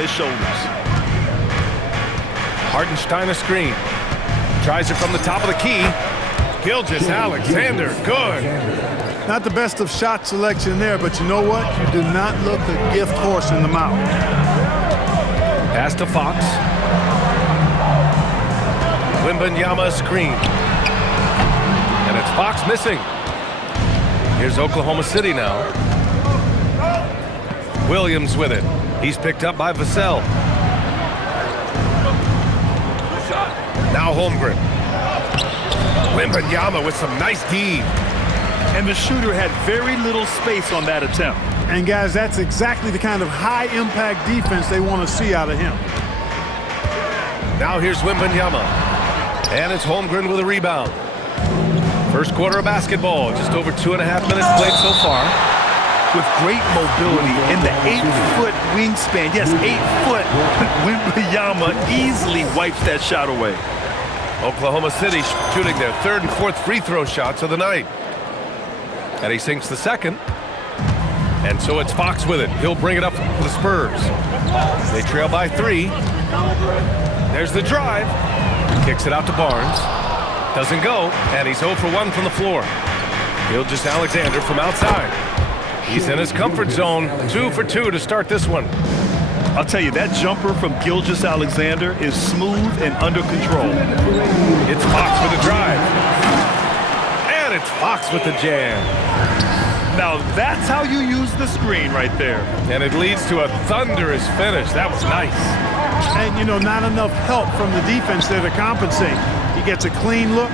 his shoulders. Hartenstein a screen. Tries it from the top of the key. Gilgeous-Alexander, good. Not the best of shot selection there, but you know what? You do not look a gift horse in the mouth. Pass to Fox. Wembanyama screen. And it's Fox missing. Here's Oklahoma City now. Williams with it. He's picked up by Vassell. Now Holmgren. Wembanyama with some nice D. And the shooter had very little space on that attempt. And guys, that's exactly the kind of high-impact defense they want to see out of him. Now here's Wembanyama. And it's Holmgren with a rebound. First quarter of basketball, just over 2.5 minutes played so far. With great mobility and the 8-foot wingspan. Yes, 8 foot. Wembanyama easily wipes that shot away. Oklahoma City shooting their third and fourth free throw shots of the night. And he sinks the second. And so it's Fox with it. He'll bring it up for the Spurs. They trail by 3. There's the drive. Kicks it out to Barnes. Doesn't go. And he's 0 for 1 from the floor. Gilgeous-Alexander from outside. He's in his comfort zone. 2 for 2 to start this one. I'll tell you, that jumper from Gilgeous-Alexander is smooth and under control. It's Fox with the drive. And it's Fox with the jam. Now that's how you use the screen right there. And it leads to a thunderous finish. That was nice. And, you know, not enough help from the defense there to compensate. He gets a clean look,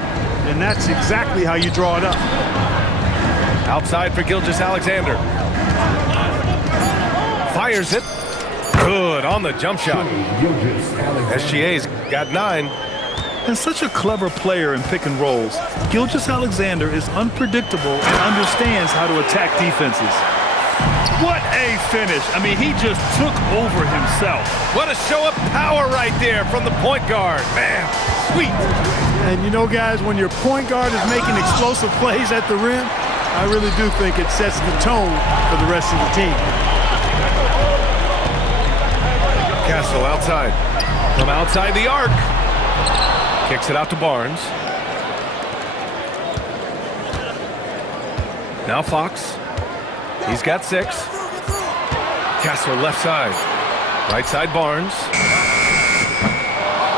and that's exactly how you draw it up. Outside for Gilgeous-Alexander. Fires it. Good on the jump shot. SGA's got 9. And such a clever player in pick and rolls. Gilgeous-Alexander is unpredictable and understands how to attack defenses. What a finish. I mean, he just took over himself. What a show of power right there from the point guard. Man, sweet. And you know, guys, when your point guard is making explosive plays at the rim, I really do think it sets the tone for the rest of the team. Castle outside. From outside the arc. Kicks it out to Barnes. Now Fox. He's got 6. Castle left side. Right side Barnes.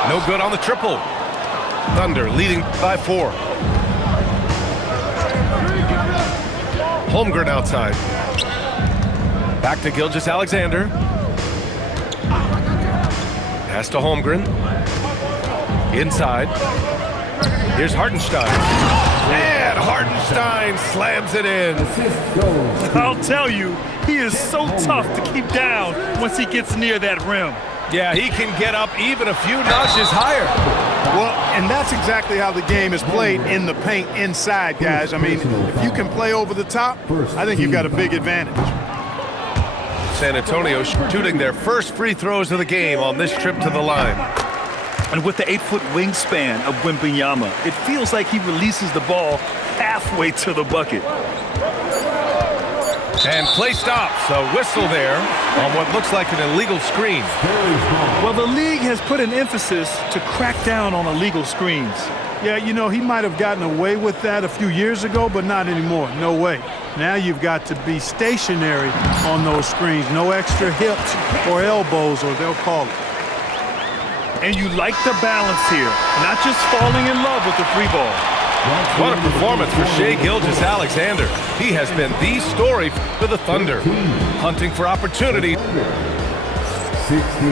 No good on the triple. Thunder leading by 4. Holmgren outside. Back to Gilgeous-Alexander. Pass to Holmgren. Inside. Here's Hartenstein. And Hartenstein slams it in. I'll tell you, he is so tough to keep down once he gets near that rim. Yeah, he can get up even a few notches higher. Well, and that's exactly how the game is played in the paint inside, guys. I mean, if you can play over the top, I think you've got a big advantage. San Antonio shooting their first free throws of the game on this trip to the line. And with the 8-foot wingspan of Wembanyama, it feels like he releases the ball halfway to the bucket. And play stops. A whistle there on what looks like an illegal screen. Well, the league has put an emphasis to crack down on illegal screens. Yeah, you know, he might have gotten away with that a few years ago, but not anymore. No way. Now you've got to be stationary on those screens. No extra hips or elbows, or they'll call it. And you like the balance here, not just falling in love with the free ball. What a performance for Shai Gilgeous-Alexander. He has been the story for the Thunder, hunting for opportunity. 16.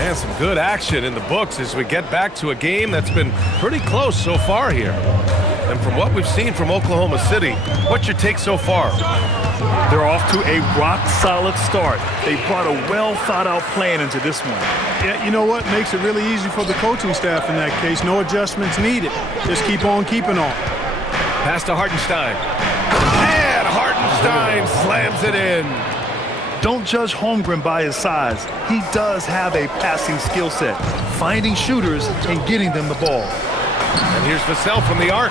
And some good action in the books as we get back to a game that's been pretty close so far here. And from what we've seen from Oklahoma City, what's your take so far? They're off to a rock-solid start. They brought a well-thought-out plan into this one. Yeah, you know what? Makes it really easy for the coaching staff in that case. No adjustments needed. Just keep on keeping on. Pass to Hartenstein. And Hartenstein slams it in. Don't judge Holmgren by his size. He does have a passing skill set, finding shooters and getting them the ball. And here's Vassell from the arc.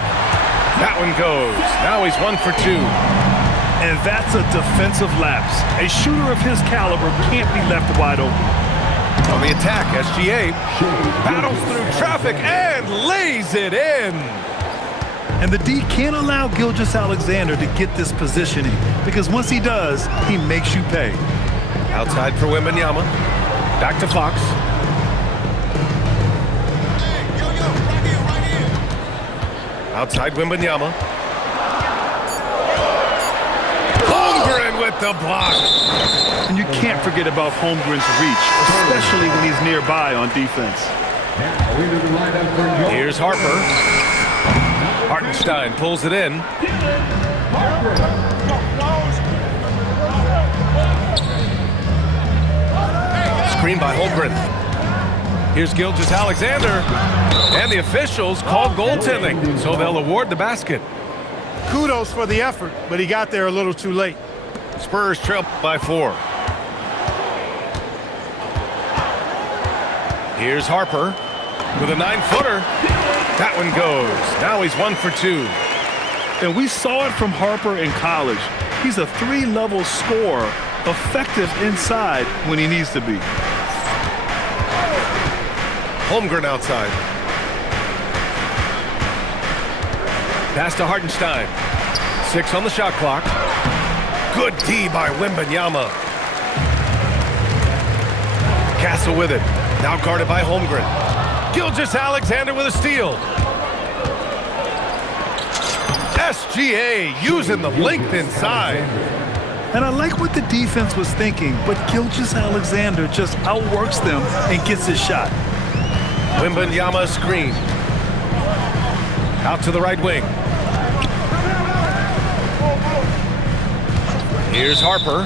That one goes. Now he's 1 for 2. And that's a defensive lapse. A shooter of his caliber can't be left wide open. On the attack, SGA battles through traffic and lays it in. And the D can't allow Gilgeous-Alexander to get this positioning because once he does, he makes you pay. Outside for Wembanyama. Back to Fox. Outside Wembanyama. Holmgren with the block. And you can't forget about Holmgren's reach, especially when he's nearby on defense. Here's Harper. Hartenstein pulls it in. Screen by Holmgren. Here's Gilgeous-Alexander. And the officials call goaltending, so they'll award the basket. Kudos for the effort, but he got there a little too late. Spurs trail by 4. Here's Harper with a 9-footer. That one goes. Now he's 1 for 2. And we saw it from Harper in college. He's a 3-level scorer, effective inside when he needs to be. Holmgren outside. Pass to Hartenstein. 6 on the shot clock. Good D by Wembanyama. Castle with it. Now guarded by Holmgren. Gilgeous-Alexander with a steal. SGA using the length inside. And I like what the defense was thinking, but Gilgeous-Alexander just outworks them and gets his shot. Wembanyama screen. Out to the right wing. Here's Harper.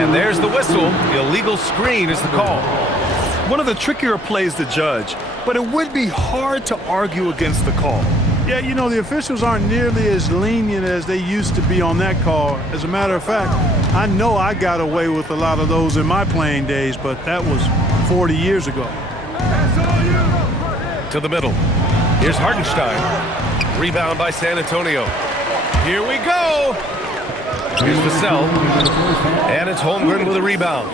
And there's the whistle. Illegal screen is the call. One of the trickier plays to judge, but it would be hard to argue against the call. Yeah, you know, the officials aren't nearly as lenient as they used to be on that call. As a matter of fact, I know I got away with a lot of those in my playing days, but that was 40 years ago. To the middle. Here's Hartenstein. Rebound by San Antonio. Here we go. Here's Vassell. And it's Holmgren with a rebound.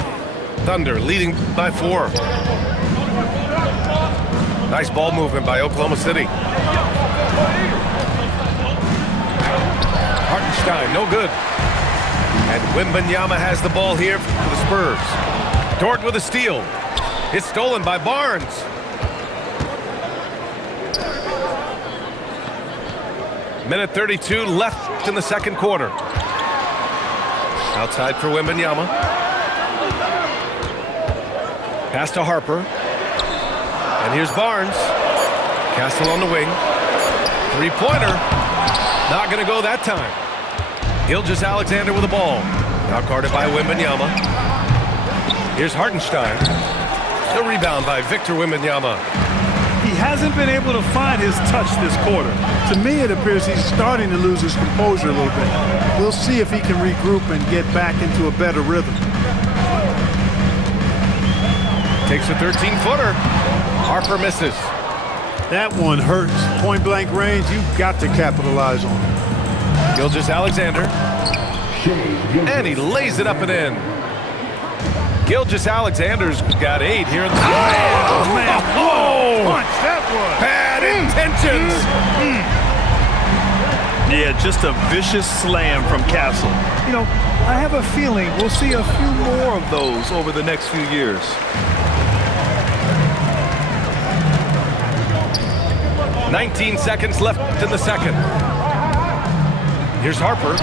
Thunder leading by 4. Nice ball movement by Oklahoma City. Hartenstein, no good. And Wembanyama has the ball here for the Spurs. Dort with a steal. It's stolen by Barnes. Minute 32 left in the second quarter. Outside for Wembanyama. Pass to Harper. And here's Barnes. Castle on the wing. 3-pointer. Not going to go that time. Gilgeous-Alexander with the ball. Now guarded by Wembanyama. Here's Hartenstein. The rebound by Victor Wembanyama. He hasn't been able to find his touch this quarter. To me, it appears he's starting to lose his composure a little bit. We'll see if he can regroup and get back into a better rhythm. Takes a 13-footer. Harper misses. That one hurts. Point-blank range, you've got to capitalize on it. Gilgeous-Alexander. And he lays it up and in. Gilgeous-Alexander's got 8 here in the Oh, man. Oh! Punch, that was. Bad intentions. Yeah, just a vicious slam from Castle. You know, I have a feeling we'll see a few more of those over the next few years. "19 seconds left in the second. Here's Harper.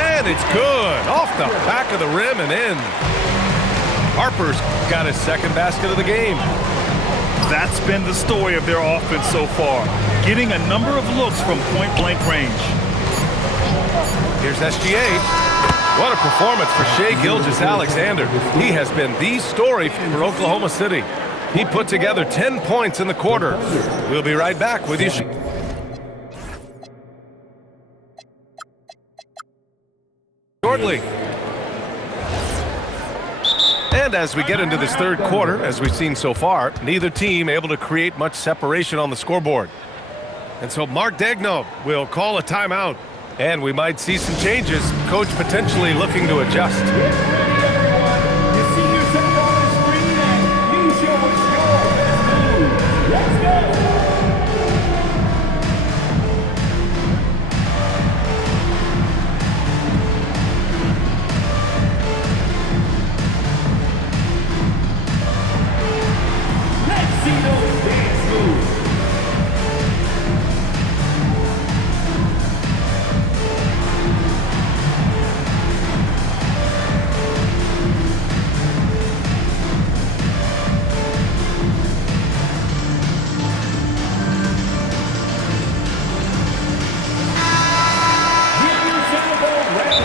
And it's good. Off the back of the rim and in. Harper's got his second basket of the game. That's been the story of their offense so far, getting a number of looks from point-blank range. Here's SGA. What a performance for Shai Gilgeous-Alexander. He has been the story for Oklahoma City. He put together 10 points in the quarter. We'll be right back with you shortly. And as we get into this third quarter, as we've seen so far, neither team able to create much separation on the scoreboard. And so Mark Daigneault will call a timeout. And we might see some changes coach potentially looking to adjust. You see yourself on the screen and you show us your best move. Let's go! Let's see those dance moves.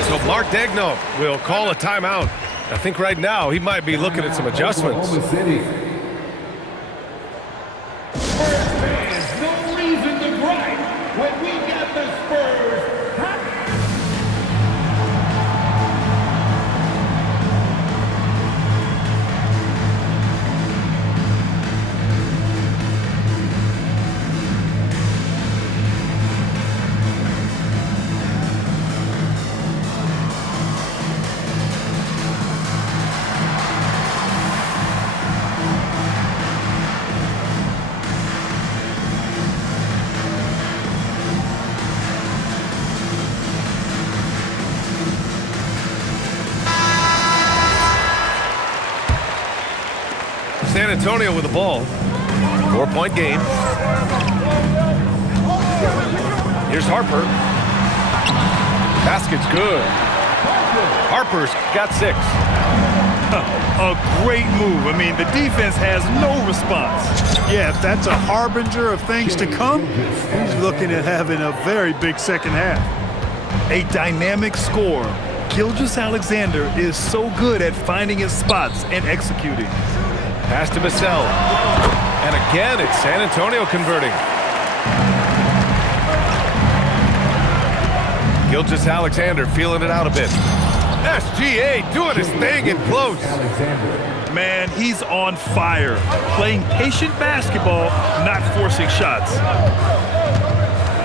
So Mark Degno will call a timeout. I think right now he might be looking at some adjustments. There's no reason to gripe when we got the Spurs hot. San Antonio with the ball. 4-point game. Here's Harper. Basket's good. Harper's got 6. A great move. I mean, the defense has no response. Yeah, if that's a harbinger of things to come, he's looking at having a very big second half. A dynamic scorer. Gilgeous-Alexander is so good at finding his spots and executing. Pass to Vassell. And again, it's San Antonio converting. Gilgeous-Alexander feeling it out a bit. SGA doing his thing in close. Man, he's on fire. Playing patient basketball, not forcing shots.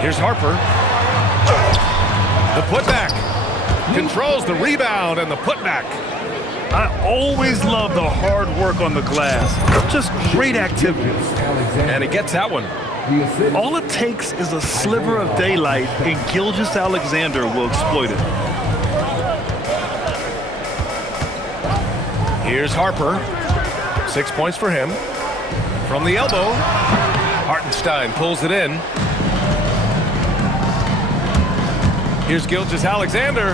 Here's Harper. The putback. Controls the rebound and the putback. I always love the hard work on the glass. Just great activity. And he gets that one. All it takes is a sliver of daylight, and Gilgeous-Alexander will exploit it. Here's Harper. 6 points for him. From the elbow, Hartenstein pulls it in. Here's Gilgeous-Alexander.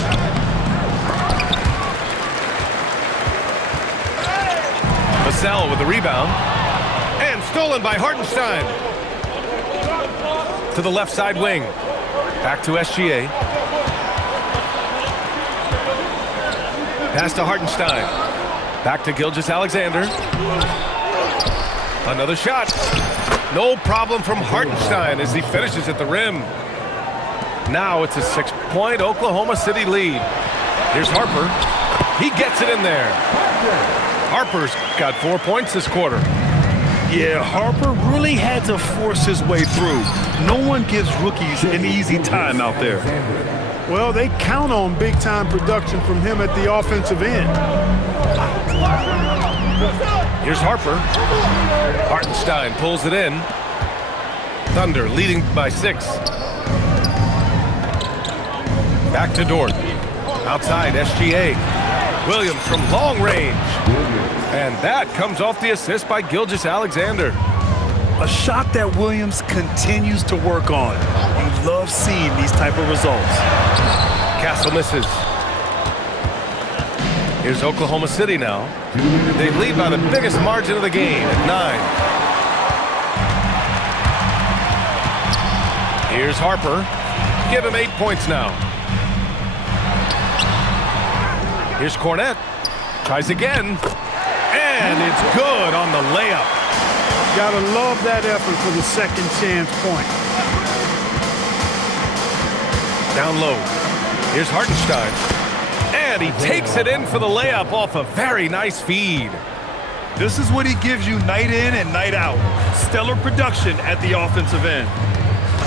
Vassell with the rebound. And stolen by Hartenstein. To the left side wing. Back to SGA. Pass to Hartenstein. Back to Gilgeous-Alexander. Another shot. No problem from Hartenstein as he finishes at the rim. Now it's a 6-point Oklahoma City lead. Here's Harper. He gets it in there. Harper's got 4 points this quarter. Yeah, Harper really had to force his way through. No one gives rookies an easy time out there. Well, they count on big-time production from him at the offensive end. Here's Harper. Hartenstein pulls it in. Thunder leading by 6. Back to Dort. Outside, SGA. Williams from long range. And that comes off the assist by Gilgeous-Alexander. A shot that Williams continues to work on. You love seeing these type of results. Castle misses. Here's Oklahoma City now. They lead by the biggest margin of the game at 9. Here's Harper. Give him 8 points now. Here's Cornette. Tries again. And it's good on the layup. Gotta love that effort for the second chance point. Down low. Here's Hartenstein. And he takes it in for the layup off a very nice feed. This is what he gives you night in and night out. Stellar production at the offensive end.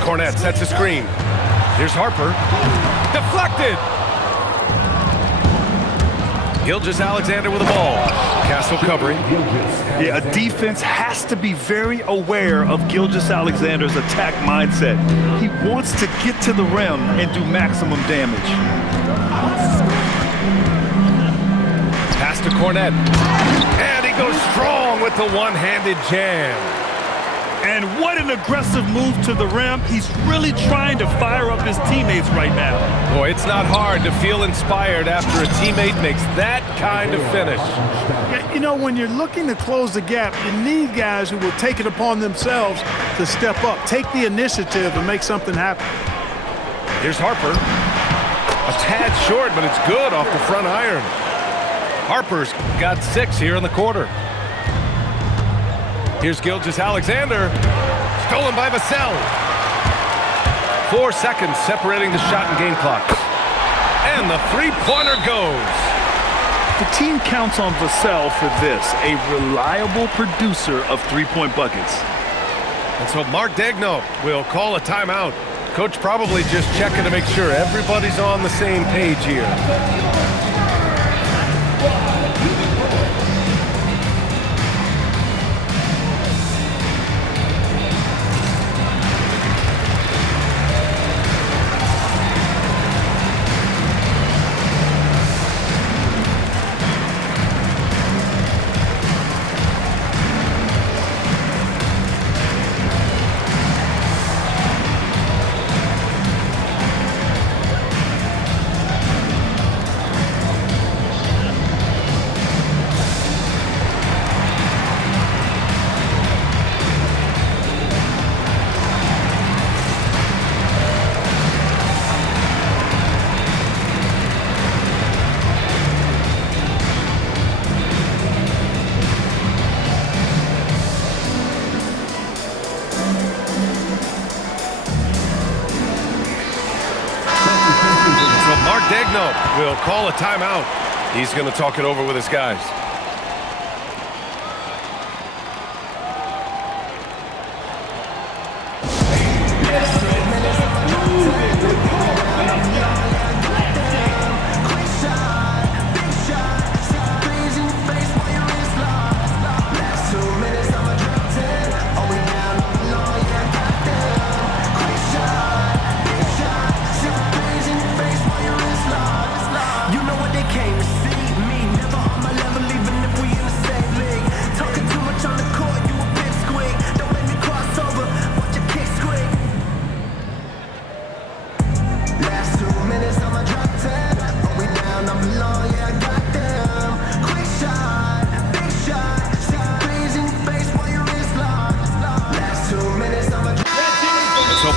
Cornette sets a screen. Here's Harper. Deflected. Gilgeous-Alexander with the ball. Castle covering. Yeah, a defense has to be very aware of Gilgeous-Alexander's attack mindset. He wants to get to the rim and do maximum damage. Pass to Cornette. And he goes strong with the one-handed jam. And what an aggressive move to the rim. He's really trying to fire up his teammates right now. Boy, it's not hard to feel inspired after a teammate makes that kind of finish. Yeah, you know, when you're looking to close the gap, you need guys who will take it upon themselves to step up, take the initiative, and make something happen. Here's Harper. A tad short, but it's good off the front iron. Harper's got 6 here in the quarter. Here's Gilgeous-Alexander. Stolen by Vassell. 4 seconds separating the shot and game clocks. And the three-pointer goes. The team counts on Vassell for this, a reliable producer of three-point buckets. And so Mark Daigneault will call a timeout. Coach probably just checking to make sure everybody's on the same page here. Daigneault will call a timeout. He's going to talk it over with his guys.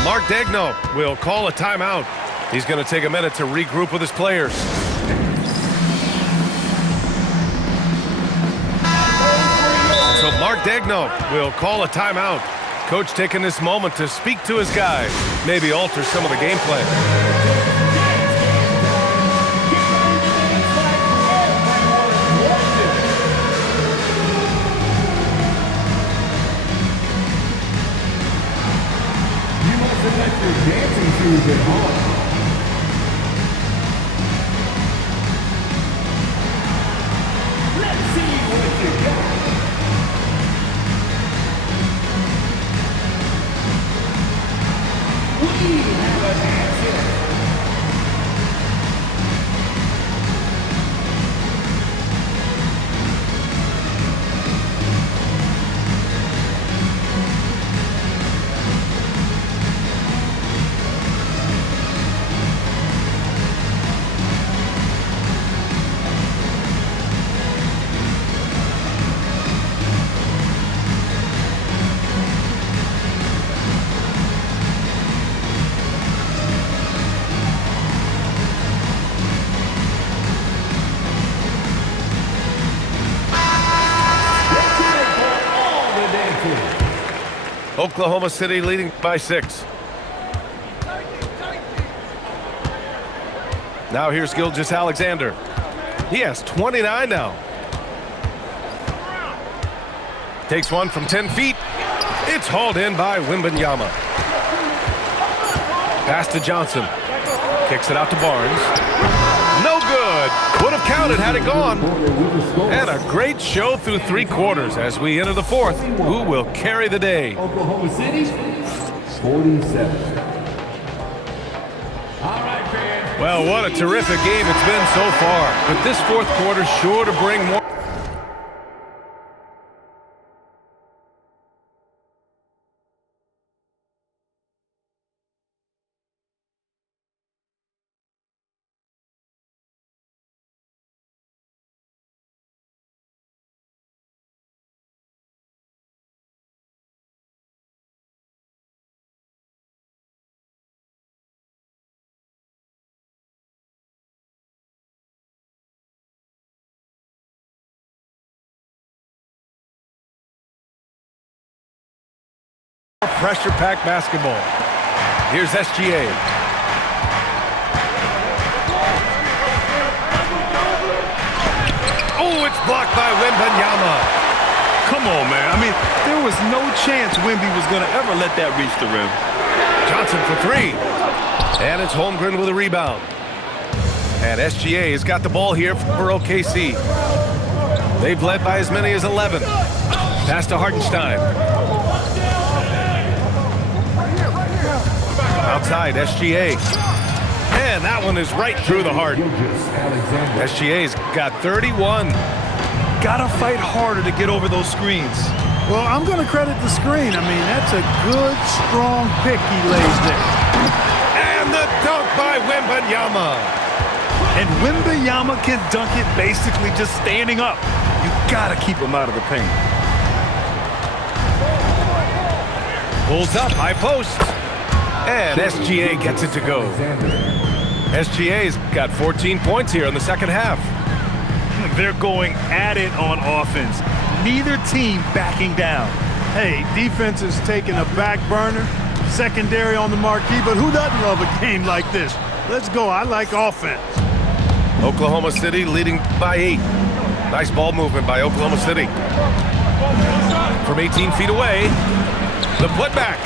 Mark Daigneault will call a timeout. He's going to take a minute to regroup with his players. So Mark Daigneault will call a timeout. Coach taking this moment to speak to his guys, maybe alter some of the game plan. Dancing shoes at home. Let's see what you got. We have a dance here. Oklahoma City leading by 6. Now here's Gilgeous-Alexander. He has 29 now. Takes one from 10 feet. It's hauled in by Wembanyama. Pass to Johnson. Kicks it out to Barnes. No good. Would have have counted had it gone. And a great show through 3 quarters as we enter the 4th. Who will carry the day? Oklahoma City, 47. All right, fans. Well, what a terrific game it's been so far. But this 4th quarter sure to bring more. Pressure-packed basketball. Here's SGA. Oh, it's blocked by Wembanyama. Come on, man. I mean, there was no chance Wemby was going to ever let that reach the rim. Johnson for 3. And it's Holmgren with a rebound. And SGA has got the ball here for OKC. They've led by as many as 11. Pass to Hartenstein. Outside, SGA. And that one is right through the heart. SGA's got 31. Gotta fight harder to get over those screens. Well, I'm going to credit the screen. I mean, that's a good, strong pick he lays there. And the dunk by Wembanyama. And Wembanyama can dunk it basically just standing up. You gotta keep him out of the paint. Pulls up, high post. And SGA gets it to go. SGA's got 14 points here in the second half. They're going at it on offense. Neither team backing down. Hey, defense is taking a back burner, secondary on the marquee, but who doesn't love a game like this? Let's go. I like offense. Oklahoma City leading by 8. Nice ball movement by Oklahoma City. From 18 feet away, the putback.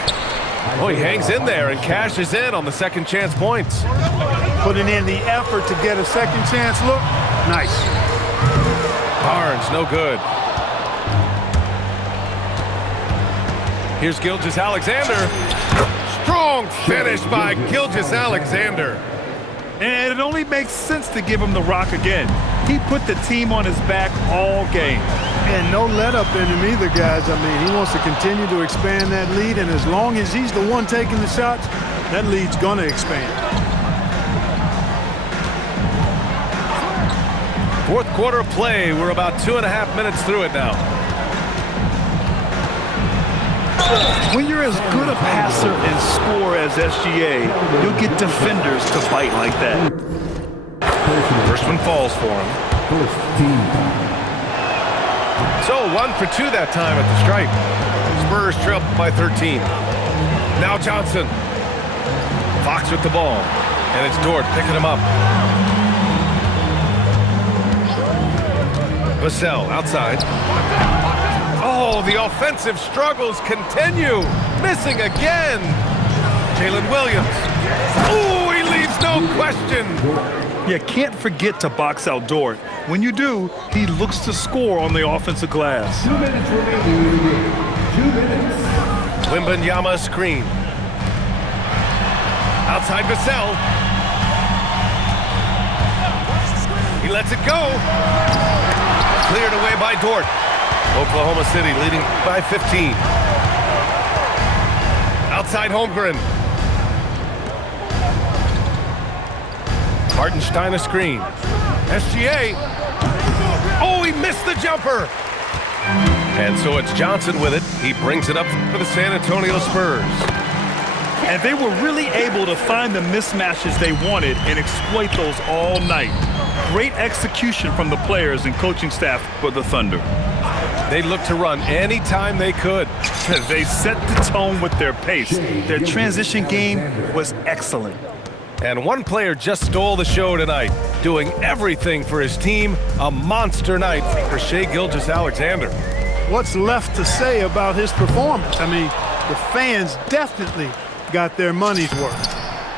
Oh, he hangs in there and cashes in on the second chance points. Putting in the effort to get a second chance look. Nice. Barnes, no good. Here's Gilgeous-Alexander. Strong finish by Gilgeous-Alexander. And it only makes sense to give him the rock again. He put the team on his back all game. And no let-up in him either, guys. I mean, he wants to continue to expand that lead, and as long as he's the one taking the shots, that lead's going to expand. 4th quarter of play. We're about 2.5 minutes through it now. When you're as good a passer and scorer as SGA, you'll get defenders to fight like that. First one falls for him. So 1 for 2 that time at the stripe. Spurs trail by 13. Now Johnson. Fox with the ball. And it's Dort picking him up. Vassell outside. Oh, the offensive struggles continue. Missing again. Jalen Williams. Oh, he leaves no question. You can't forget to box out Dort. When you do, he looks to score on the offensive glass. 2 minutes remaining in the game. 2 minutes. Wembanyama screen. Outside Vassell. He lets it go. Cleared away by Dort. Oklahoma City leading by 15. Outside Holmgren. Hartenstein a screen. SGA. Oh, he missed the jumper. And so it's Johnson with it. He brings it up for the San Antonio Spurs. And they were really able to find the mismatches they wanted and exploit those all night. Great execution from the players and coaching staff for the Thunder. They looked to run anytime they could. They set the tone with their pace. Their transition game was excellent. And one player just stole the show tonight, doing everything for his team. A monster night for Shai Gilgeous-Alexander. What's left to say about his performance? I mean, the fans definitely got their money's worth.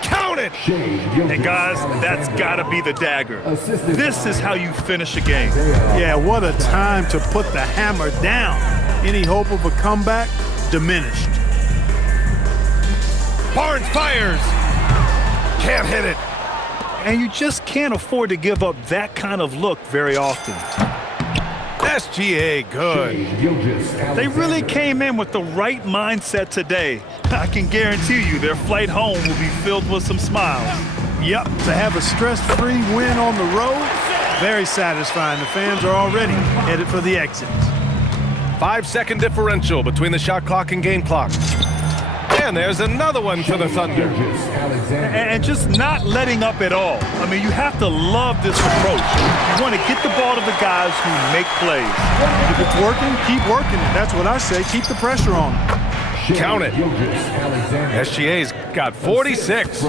Count Count it. And guys, that's gotta be the dagger. This is how you finish a game. Yeah, what a time to put the hammer down. Any hope of a comeback? Diminished. Barnes fires. Can't hit it. And you just can't afford to give up that kind of look very often. SGA good. They really came in with the right mindset today. I can guarantee you their flight home will be filled with some smiles. Yep, to have a stress-free win on the road, very satisfying. The fans are already headed for the exit. 5-second differential between the shot clock and game clock. And there's another one for the Thunder. And just not letting up at all. I mean, you have to love this approach. You want to get the ball to the guys who make plays. If it's working, keep working it. That's what I say. Keep the pressure on them. Count it. SGA's got 46.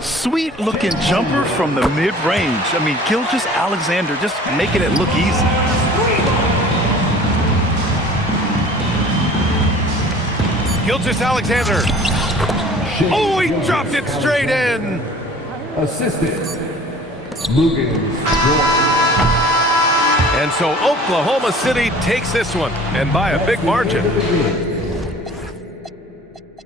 Sweet looking jumper from the mid-range. I mean, Gilgeous-Alexander just making it look easy. Gilgeous-Alexander. Oh, he dropped it straight in. Assistant. Lugans. And so Oklahoma City takes this one, and by a big margin.